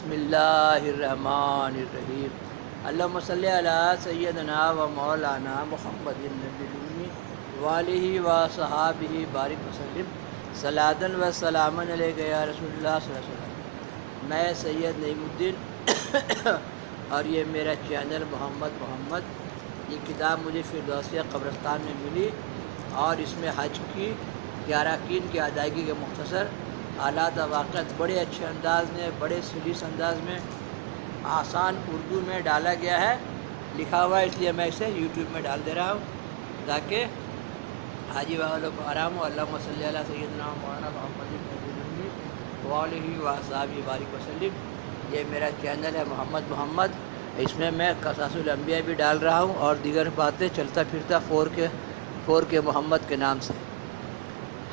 بسم اللہ الرحمن الرحیم اللہم صلی علی سیدنا و مولانا محمد النبی الامی وآلہ و صحابہ بارک وسلم صلاۃ و سلام علیک یا رسول اللہ صلی اللہ علیہ وسلم۔ میں سید نعیم الدین اور یہ میرا چینل محمد۔ یہ کتاب مجھے فردوسیہ قبرستان میں ملی اور اس میں حج کی اراکین کی ادائیگی کے مختصر حالات و واقعات بڑے اچھے انداز میں، بڑے سلیس انداز میں، آسان اردو میں ڈالا گیا ہے، لکھا ہوا ہے، اس لیے میں اسے یوٹیوب میں ڈال دے رہا ہوں تاکہ حاجی والوں کو آرام ہو۔ اللہم صلی علی سیدنا مولانا محمد وآلہ و صحابہ بارک وسلم۔ یہ میرا چینل ہے محمد۔ اس میں میں قصص الانبیاء بھی ڈال رہا ہوں اور دیگر باتیں چلتا پھرتا فور کے محمد کے نام سے۔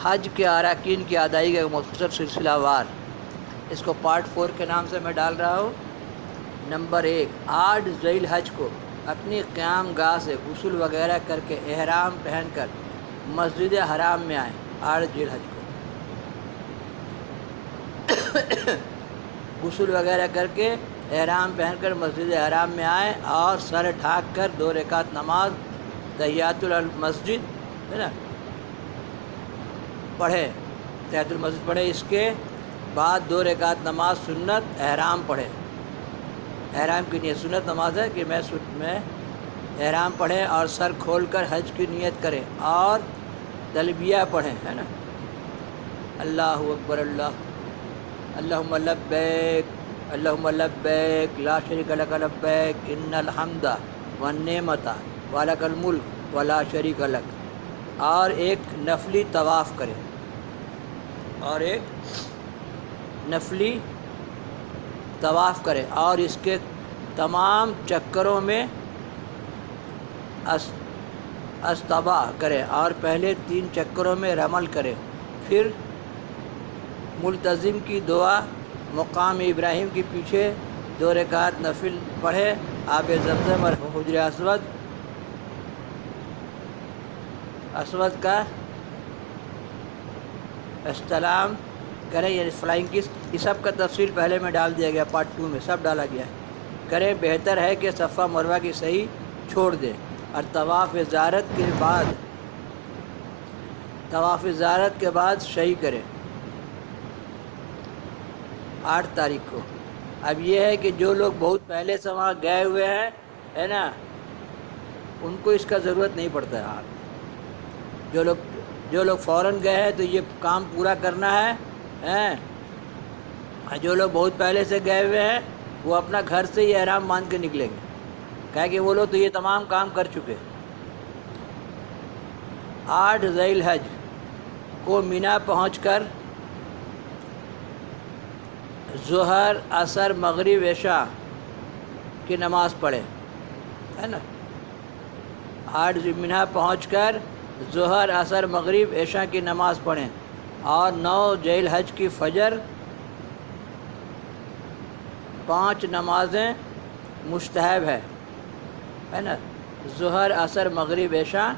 حج کے اراکین کی ادائیگی کا مختصر سلسلہ وار، اس کو پارٹ 4 کے نام سے میں ڈال رہا ہوں۔ نمبر 1، 8 ذی الحج کو اپنی قیام گاہ سے غسل وغیرہ کر کے احرام پہن کر مسجد حرام میں آئیں۔ 8 ذی الحج کو غسل وغیرہ کر کے احرام پہن کر مسجد حرام میں آئیں اور سر ڈھانک کر 2 رکعت نماز تحیات المسجد ہے نا پڑھے، تحیات المسجد پڑھے۔ اس کے بعد 2 رکعت نماز سنت احرام پڑھے۔ احرام کی نیت سنت نماز ہے کہ میں احرام پڑھیں اور سر کھول کر حج کی نیت کریں اور تلبیہ پڑھیں، ہے نا، اللہ اکبر، اللہم لبیک لا شریک لک لبیک ان الحمد والنعمت ولک الملک ولا شریک لک، اور ایک نفلی طواف کریں، اور اس کے تمام چکروں میں استباء کریں اور پہلے 3 چکروں میں رمل کریں۔ پھر ملتزم کی دعا مقام ابراہیم کے پیچھے 2 رکعت نفل پڑھے، آب زمزم اور حجر اسود کا استلام کریں، یعنی فلائنگ کس، یہ سب کا تفصیل پہلے میں ڈال دیا گیا، پارٹ 2 میں سب ڈالا گیا ہے۔ کریں، بہتر ہے کہ صفا مروہ کی صحیح چھوڑ دیں اور طواف زیارت کے بعد صحیح کریں۔ 8 تاریخ کو اب یہ ہے کہ جو لوگ بہت پہلے سے وہاں گئے ہوئے ہیں، ہے نا، ان کو اس کا ضرورت نہیں پڑتا ہے۔ جو لوگ فوراً گئے ہیں تو یہ کام پورا کرنا ہے۔ جو لوگ بہت پہلے سے گئے ہوئے ہیں وہ اپنا گھر سے ہی احرام باندھ کے نکلیں گے، کہہ کہ وہ لوگ تو یہ تمام کام کر چکے۔ 8 ذی الحج کو مینا پہنچ کر ظہر، عصر، مغرب، عشاء کی نماز پڑھیں، ہے نا۔ 8 مینا پہنچ کر ظہر، عصر، مغرب، عشاء کی نماز پڑھیں اور 9 ذی الحج کی فجر 5 نمازیں مستحب ہے نا، ظہر، عصر، مغرب، عشاء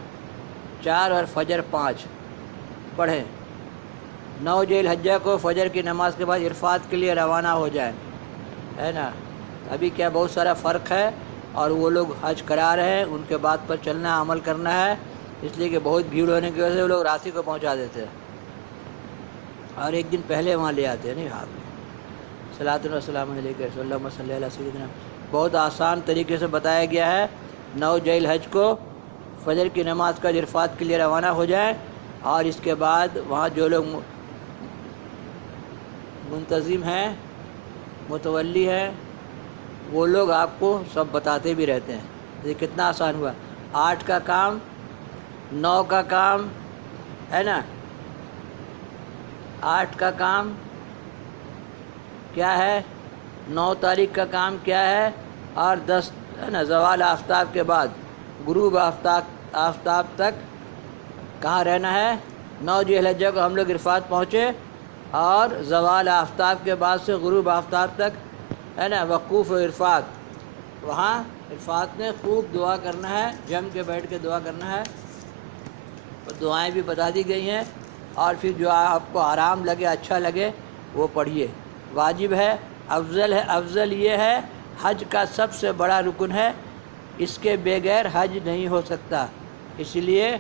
4 اور فجر 5 پڑھیں۔ 9 ذی الحجہ کو فجر کی نماز کے بعد عرفات کے لیے روانہ ہو جائیں، ہے نا۔ ابھی کیا بہت سارا فرق ہے اور وہ لوگ حج کرا رہے ہیں، ان کے بات پر چلنا، عمل کرنا ہے، اس لیے کہ بہت بھیڑ ہونے کی وجہ سے وہ لوگ راسی کو پہنچا دیتے ہیں اور ایک دن پہلے وہاں لے آتے ہیں، نہیں آپ صلاۃ و سلام علیکہ اللہم صلی علی سیدنا۔ بہت آسان طریقے سے بتایا گیا ہے۔ 9 ذی الحج کو فجر کی نماز کا عرفات کے لیے روانہ ہو جائیں اور اس کے بعد وہاں جو لوگ منتظم ہیں، متولی ہیں، وہ لوگ آپ کو سب بتاتے بھی رہتے ہیں۔ یہ کتنا آسان ہوا، 8 کا کام، 9 کا کام، ہے نا۔ 8 کا کام کیا ہے، 9 تاریخ کا کام کیا ہے، اور 10 ہے نا زوال آفتاب کے بعد غروب آفتاب تک کہاں رہنا ہے۔ 9 ذی الحجہ کو ہم لوگ عرفات پہنچے اور زوال آفتاب کے بعد سے غروب آفتاب تک، ہے نا، وقوف و عرفات، وہاں عرفات میں خوب دعا کرنا ہے، جم کے بیٹھ کے دعا کرنا ہے، اور دعائیں بھی بتا دی گئی ہیں، اور پھر جو آپ کو آرام لگے، اچھا لگے وہ پڑھیے۔ واجب ہے افضل ہے، افضل یہ ہے حج کا سب سے بڑا رکن ہے، اس کے بغیر حج نہیں ہو سکتا، اس لیے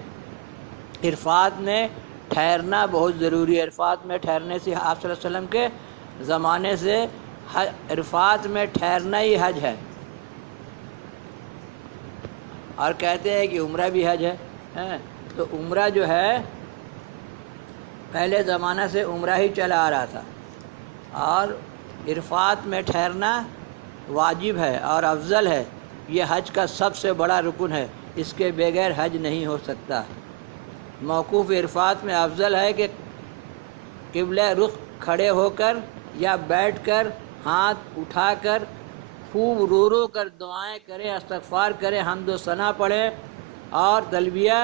عرفات میں ٹھہرنا بہت ضروری ہے۔ عرفات میں ٹھہرنے سے آپ صلی اللہ علیہ وسلم کے زمانے سے عرفات میں ٹھہرنا ہی حج ہے، اور کہتے ہیں کہ عمرہ بھی حج ہے۔ تو عمرہ جو ہے پہلے زمانہ سے عمرہ ہی چلا آ رہا تھا، اور عرفات میں ٹھہرنا واجب ہے اور افضل ہے، یہ حج کا سب سے بڑا رکن ہے، اس کے بغیر حج نہیں ہو سکتا۔ موقوف عرفات میں افضل ہے کہ قبلہ رخ کھڑے ہو کر یا بیٹھ کر ہاتھ اٹھا کر خوب رو رو کر دعائیں کریں، استغفار کریں، حمد و ثنا پڑھیں، اور تلبیہ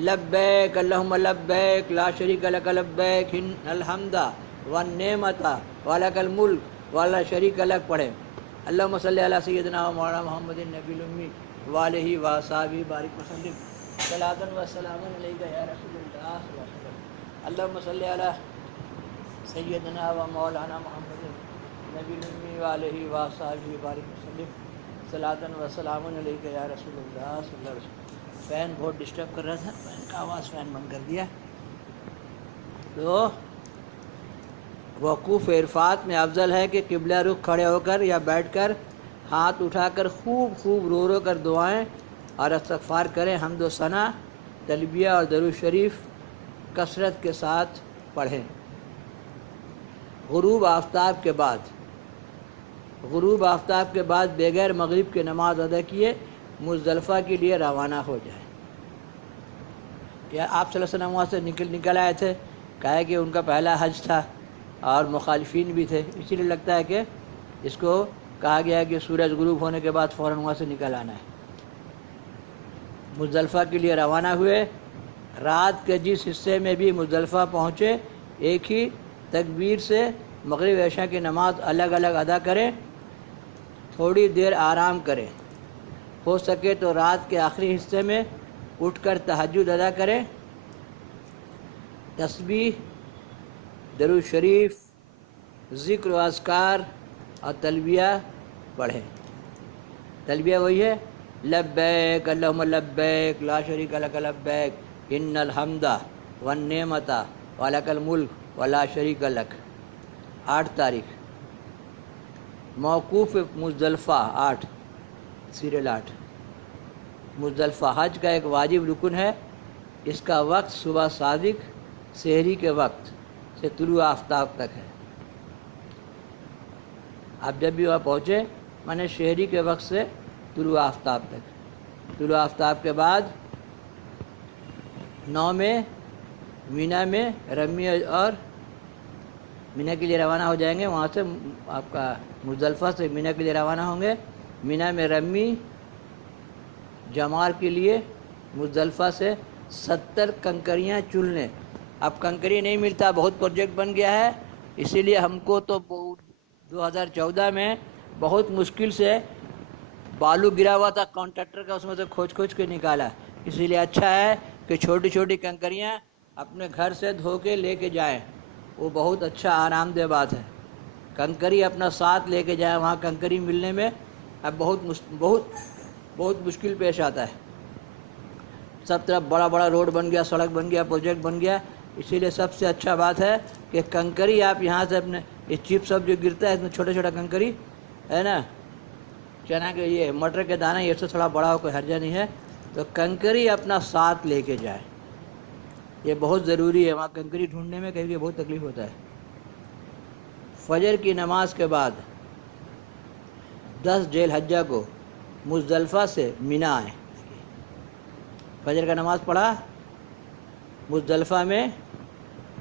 لبیک اللہم لبیک لا شریک لک لبیک ان الحمد والنعمت ولک الملک ولا شریک لک پڑھیں۔ اللہم صلی علی سیدنا و مولانا محمد النبی الامی وآلہ وصحبہ بارک وسلم صلاۃ و سلام علیک یا رسول اللہ صلی اللہ علیہ وسلم۔ اللہم صلی علی سیدنا و مولانا محمد النبی الامی وآلہ وصحبہ بارک وسلم صلاۃ و سلام علیک یا رسول اللہ صلی اللہ علیہ وسلم۔ فین بہت ڈسٹرب کر رہا تھا، فین کا آواز فین بند کر دیا۔ تو وقوف عرفات میں افضل ہے کہ قبلہ رخ کھڑے ہو کر یا بیٹھ کر ہاتھ اٹھا کر خوب خوب رو رو کر دعائیں اور استغفار کریں، حمد و ثنا، تلبیہ اور درود شریف کثرت کے ساتھ پڑھیں۔ غروب آفتاب کے بعد، غروب آفتاب کے بعد بغیر مغرب کی نماز ادا کیے مزدلفہ کے لیے روانہ ہو جائیں۔ کہ آپ صلی اللہ علیہ وسلم وہاں سے نکل آئے تھے، کہا کہ ان کا پہلا حج تھا اور مخالفین بھی تھے، اسی لیے لگتا ہے کہ اس کو کہا گیا ہے کہ سورج غروب ہونے کے بعد فوراً وہاں سے نکل آنا ہے۔ مزدلفہ کے لیے روانہ ہوئے، رات کے جس حصے میں بھی مزدلفہ پہنچے ایک ہی تکبیر سے مغرب عشاء کی نماز الگ الگ ادا کریں، تھوڑی دیر آرام کریں، ہو سکے تو رات کے آخری حصے میں اٹھ کر تہجد ادا کریں، تسبیح، درود شریف، ذکر و اذکار اور تلبیہ پڑھیں۔ تلبیہ وہی ہے لبیک اللہم لبیک لا شریک لک لبیک ان الحمد والنعمت ولک الملک ولا شریک لک۔ 8 تاریخ موقوف مزدلفہ 8 سیریل 8 مزدلفہ حج کا ایک واجب رکن ہے، اس کا وقت صبح صادق سحری کے وقت سے طلوع آفتاب تک ہے۔ آپ جب بھی وہاں پہنچے مانے شہری کے وقت سے طلوع آفتاب تک، طلوع آفتاب کے بعد 9 میں مینا میں رمی اور مینا کے لیے روانہ ہو جائیں گے، وہاں سے آپ کا مزدلفہ سے مینا کے لیے روانہ ہوں گے، مینا میں رمی جمار کے لیے مزدلفہ سے 70 کنکریاں چلنے۔ اب کنکری نہیں ملتا، بہت پروجیکٹ بن گیا ہے، اسی لیے ہم کو تو 2014 میں بہت مشکل سے بالو گرا ہوا تھا کانٹریکٹر کا، اس میں سے کھوج کے نکالا، اسی لیے اچھا ہے کہ چھوٹی چھوٹی کنکریاں اپنے گھر سے دھو کے لے کے جائیں، وہ بہت اچھا آرام دہ بات ہے۔ کنکری اپنا ساتھ لے کے جائیں، وہاں کنکری ملنے میں اب بہت مشکل پیش آتا ہے، سب طرف بڑا بڑا روڈ بن گیا، سڑک بن گیا، پروجیکٹ بن گیا، اسی لیے سب سے اچھا بات ہے کہ کنکری آپ یہاں سے اپنے یہ چپ سب جو گرتا ہے اس میں چھوٹا چھوٹا کنکری ہے نا، چنا کے یہ مٹر کے دانا یہ سے تھوڑا بڑا ہو کوئی حرجہ نہیں ہے، تو کنکری اپنا ساتھ لے کے جائیں، یہ بہت ضروری ہے، وہاں کنکری ڈھونڈنے میں کہیں بہت تکلیف ہوتا ہے۔ فجر کی نماز کے بعد 10 ذی الحجہ کو مزدلفہ سے مینا آئیں، فجر کا نماز پڑھا مزدلفہ میں،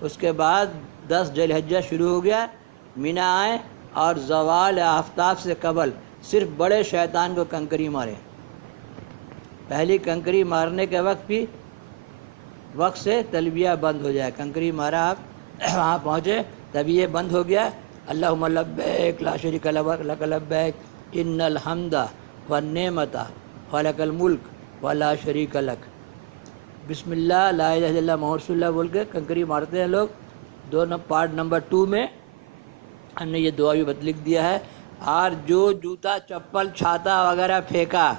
اس کے بعد 10 ذی الحجہ شروع ہو گیا، مینا آئیں اور زوال آفتاب سے قبل صرف بڑے شیطان کو کنکری مارے، پہلی کنکری مارنے کے وقت سے تلبیہ بند ہو جائے، کنکری مارا آپ وہاں پہنچے تبھی یہ بند ہو گیا، اللہم لبیک لا شریک لک لبیک ان الحمد والنعمت ولک الملک ولا شریک لک۔ بسم اللہ لا الہ الا اللہ محمد رسول اللہ بول کے کنکری مارتے ہیں لوگ، پارٹ نمبر 2 میں ہم نے یہ دعا بھی لکھ دیا ہے. اور جو جوتا چپل چھاتا وغیرہ پھینکا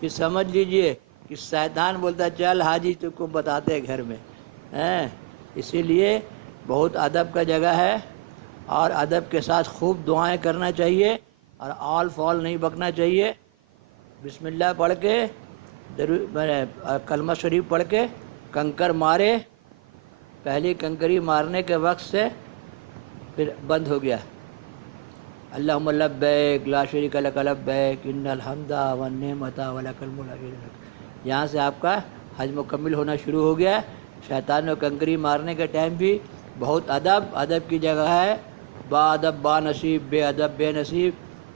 کہ سمجھ لیجئے کہ شیطان بولتا چل حاجی تو کو بتاتے ہیں گھر میں ہیں. اسی لیے بہت ادب کا جگہ ہے اور ادب کے ساتھ خوب دعائیں کرنا چاہیے اور آل فال نہیں بکنا چاہیے. بسم اللہ پڑھ کے کلمہ شریف پڑھ کے کنکر مارے. پہلی کنکری مارنے کے وقت سے پھر بند ہو گیا. اللہم لبیک لا شریک لک لبیک ان الحمد والنعمت ولک الملک. یہاں سے آپ کا حج مکمل ہونا شروع ہو گیا. شیطان و کنکری مارنے کے ٹائم بھی بہت ادب کی جگہ ہے. با ادب با نصیب، بے ادب بے نصیب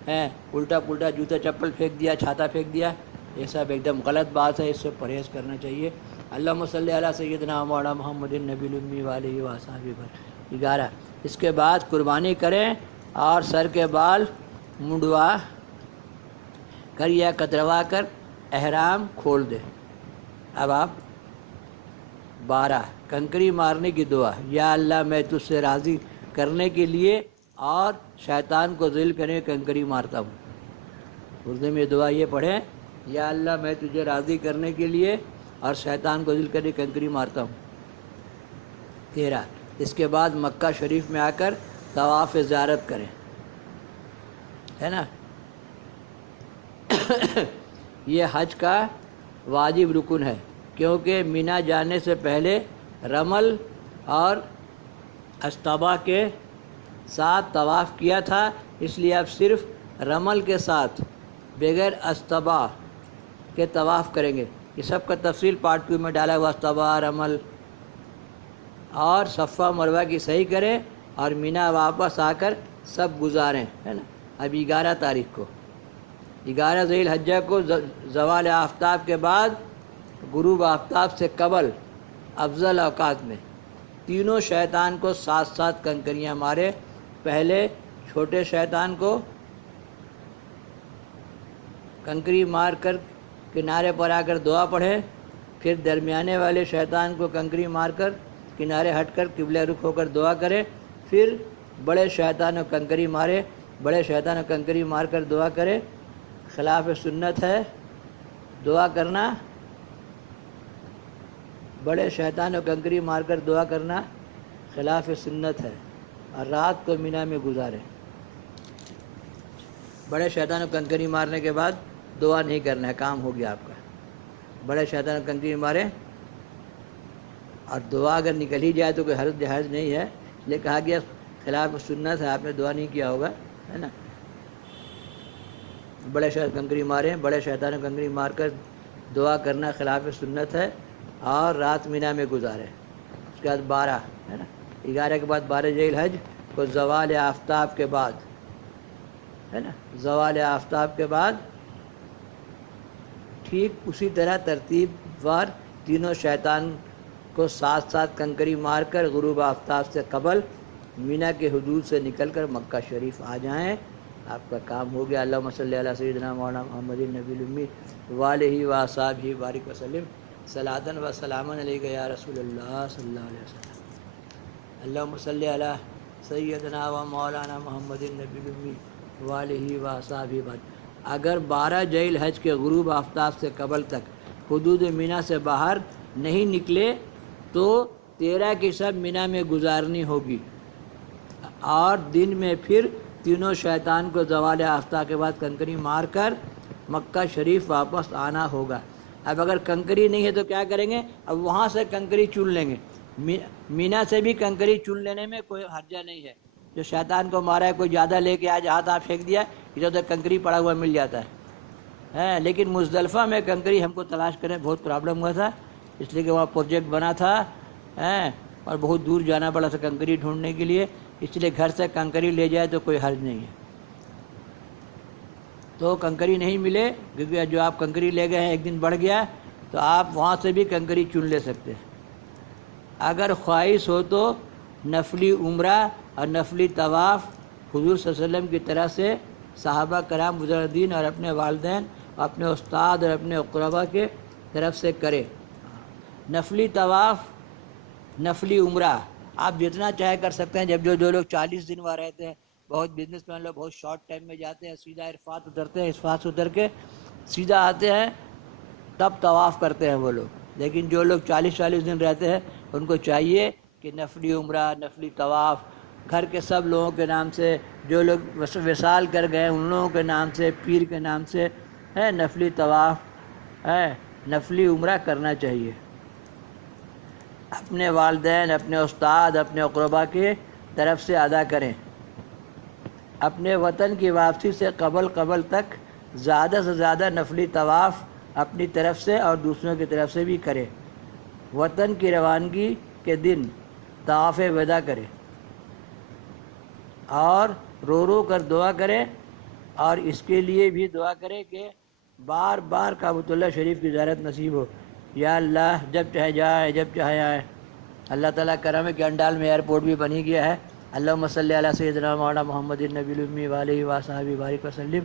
ہیں. الٹا پلٹا جوتا چپل پھینک دیا، چھاتا پھینک دیا، یہ سب ایک دم غلط بات ہے. اس سے پرہیز کرنا چاہیے. اللہم صلی علی سیدنا مولانا محمد النبی الامی وآلہ وصحبہ وسلم. 11. اس کے بعد قربانی کریں اور سر کے بال منڈوا کر یا کتروا کر احرام کھول دیں. اب آپ 12 کنکری مارنے کی دعا. یا اللہ میں تجھ سے راضی کرنے کے لیے اور شیطان کو ذل کرنے کنکری مارتا ہوں. اردو میں دعا یہ پڑھیں، یا اللہ میں تجھے راضی کرنے کے لیے اور شیطان کو ذل کرنے کنکری مارتا ہوں. 13. اس کے بعد مکہ شریف میں آ کر طواف زیارت کریں، ہے نا. یہ حج کا واجب رکن ہے کیونکہ مینا جانے سے پہلے رمل اور اصطبا کے ساتھ طواف کیا تھا. اس لیے اب صرف رمل کے ساتھ بغیر اصطبا کے طواف کریں گے. یہ سب کا تفصیل پارٹ 2 میں ڈالا ہوا. اصطبا، رمل اور صفا مروہ کی صحیح کریں اور مینا واپس آ کر سب گزاریں، ہے نا. اب 11 تاریخ کو 11 ذی الحجہ کو زوال آفتاب کے بعد غروب آفتاب سے قبل افضل اوقات میں تینوں شیطان کو ساتھ ساتھ کنکریاں مارے. پہلے چھوٹے شیطان کو کنکری مار کر کنارے پر آ کر دعا پڑھے، پھر درمیانے والے شیطان کو کنکری مار کر کنارے ہٹ کر قبلہ رخ ہو کر دعا کرے، پھر بڑے شیطان کو کنکری مارے، بڑے شیطان کو کنکری مار کر دعا کرے. خلاف سنت ہے دعا کرنا، بڑے شیطان کو کنکری مار کر دعا کرنا خلاف سنت ہے. اور رات کو مینا میں گزارے. بڑے شیطان کو کنکری مارنے کے بعد دعا نہیں کرنا ہے، کام ہو گیا آپ کا. بڑے شیطان کو کنکری مارے اور دعا اگر نکل ہی جائے تو کوئی حرج نہیں ہے، لیکن کہا گیا خلاف سنت ہے، آپ نے دعا نہیں کیا ہوگا، ہے نا. بڑے شیطان کنکری ماریں، بڑے شیطان کو کنکری مار کر دعا کرنا خلاف سنت ہے اور رات مینا میں گزارے. اس کے بعد 12 ہے نا، 11 کے بعد 12 ذی الحج کو زوال آفتاب کے بعد، ہے نا، زوال آفتاب کے بعد ٹھیک اسی طرح ترتیب وار تینوں شیطان کو ساتھ ساتھ کنکری مار کر غروب آفتاب سے قبل مینا کے حدود سے نکل کر مکہ شریف آ جائیں. آپ کا کام ہو گیا. اللہم صلی علی سیدنا مولانا محمد النبی الامی وآلہ وصحبہ بارک وسلم صلاۃ و سلام علیک یا رسول اللہ صلی اللہ علیہ وسلم. اللہم صلی علی سیدنا و مولانا محمد النبی الامی وآلہ وصحبہ بارک. اگر 12 ذی الحج کے غروب آفتاب سے قبل تک حدود مینا سے باہر نہیں نکلے تو 13 کی شب مینا میں گزارنی ہوگی اور دن میں پھر تینوں شیطان کو زوال آفتاب کے بعد کنکری مار کر مکہ شریف واپس آنا ہوگا. اب اگر کنکری نہیں ہے تو کیا کریں گے؟ اب وہاں سے کنکری چن لیں گے. مینا سے بھی کنکری چن لینے میں کوئی حرجہ نہیں ہے. جو شیطان کو مارا ہے کوئی زیادہ لے کے آج ہاتھ پھینک دیا، ادھر ادھر کنکری پڑا ہوا مل جاتا ہے. لیکن مزدلفہ میں کنکری ہم کو تلاش کریں بہت پرابلم ہوا تھا، اس لیے کہ وہاں پروجیکٹ بنا تھا اور بہت دور جانا پڑا تھا کنکری ڈھونڈنے کے لیے. اس لیے گھر سے کنکری لے جائے تو کوئی حرج نہیں ہے. تو کنکری نہیں ملے کیونکہ جو آپ کنکری لے گئے ہیں ایک دن بڑھ گیا تو آپ وہاں سے بھی کنکری چن لے سکتے ہیں. اگر خواہش ہو تو نفلی عمرہ اور نفلی طواف حضور صلی اللہ علیہ وسلم کی طرح سے صحابہ کرام بزرگین اور اپنے والدین، اپنے استاد اور اپنے اقربا کے طرف سے کرے. نفلی طواف، نفلی عمرہ آپ جتنا چاہے کر سکتے ہیں. جب جو لوگ 40 دن وہاں رہتے ہیں بہت بزنس مین لوگ بہت شارٹ ٹائم میں جاتے ہیں، سیدھا عرفات اترتے ہیں، عرفات سے اتر کے سیدھا آتے ہیں، تب طواف کرتے ہیں وہ لوگ۔ لیکن جو لوگ 40 دن رہتے ہیں ان کو چاہیے کہ نفلی عمرہ، نفلی طواف گھر کے سب لوگوں کے نام سے، جو لوگ وصال کر گئے ان لوگوں کے نام سے، پیر کے نام سے ہے نفلی طواف ہے، نفلی عمرہ کرنا چاہیے۔ اپنے والدین، اپنے استاد، اپنے اقربا کی طرف سے ادا کریں۔ اپنے وطن کی واپسی سے قبل تک زیادہ سے زیادہ نفلی طواف اپنی طرف سے اور دوسروں کی طرف سے بھی کریں۔ وطن کی روانگی کے دن طواف وداع کریں اور رو کر دعا کریں، اور اس کے لیے بھی دعا کریں کہ بار بار کعبۃ اللہ شریف کی زیارت نصیب ہو۔ یا اللہ جب چاہے جائے، جب چاہے آئے۔ اللہ تعالیٰ کرم ہے کہ انڈال میں ایئرپورٹ بھی بنی گیا ہے۔ اللہم صلی علی سیدنا مولانا محمد النبی الامی وآلہ وصحبہ بارک وسلم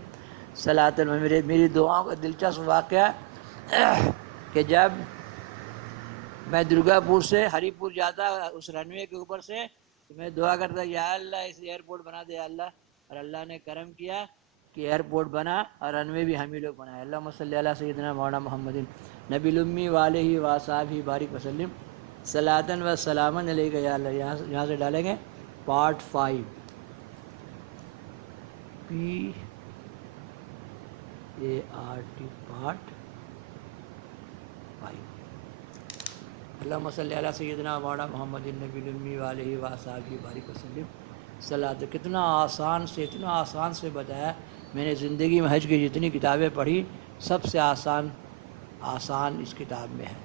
صلاۃ۔ میری دعاؤں کا دلچسپ واقعہ کہ جب میں درگا پور سے ہری پور جاتا اس رن وے کے اوپر سے، تو میں دعا کرتا یا اللہ اس ایئرپورٹ بنا دے یا اللہ، اور اللہ نے کرم کیا کہ ایئرپورٹ بنا اور رن وے بھی ہم ہی لوگ بنائے۔ اللہم صلی علی سیدنا مولانا محمد نبی الامی وآلہ وصحبہ بارک وسلم صلاۃ و سلام علیک یا اللہ۔ یہاں سے ڈالیں گے پارٹ 5 PART پارٹ 5۔ اللہم صلی علی سیدنا مولانا محمد النبی الامی وآلہ وصحبہ بارک وسلم صلاۃ۔ کتنا آسان سے، اتنا آسان سے بتایا۔ میں نے زندگی میں حج کی جتنی کتابیں پڑھی سب سے آسان اس کتاب میں ہے۔